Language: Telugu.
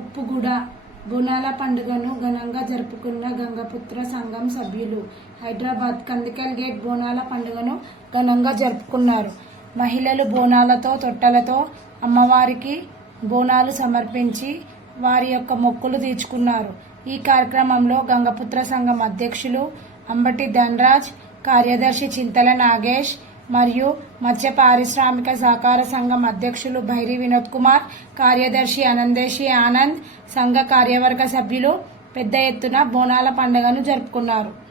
ఉప్పుగూడ బోనాల పండుగను ఘనంగా జరుపుకున్న గంగపుత్ర సంఘం సభ్యులు హైదరాబాద్ కందికల్ గేట్ బోనాల పండుగను ఘనంగా జరుపుకున్నారు. మహిళలు బోనాలతో తొట్టలతో అమ్మవారికి బోనాలు సమర్పించి వారి యొక్క మొక్కులు తీర్చుకున్నారు. ఈ కార్యక్రమంలో గంగపుత్ర సంఘం అధ్యక్షులు అంబటి ధనరాజ్ కార్యదర్శి చింతల నాగేష్ మరియు మత్స్య పారిశ్రామిక సహకార సంఘం అధ్యక్షులు భైరి వినోద్ కుమార్ కార్యదర్శి అనందేశి ఆనంద్ సంఘ కార్యవర్గ సభ్యులు పెద్ద ఎత్తున బోనాల పండుగను జరుపుకున్నారు.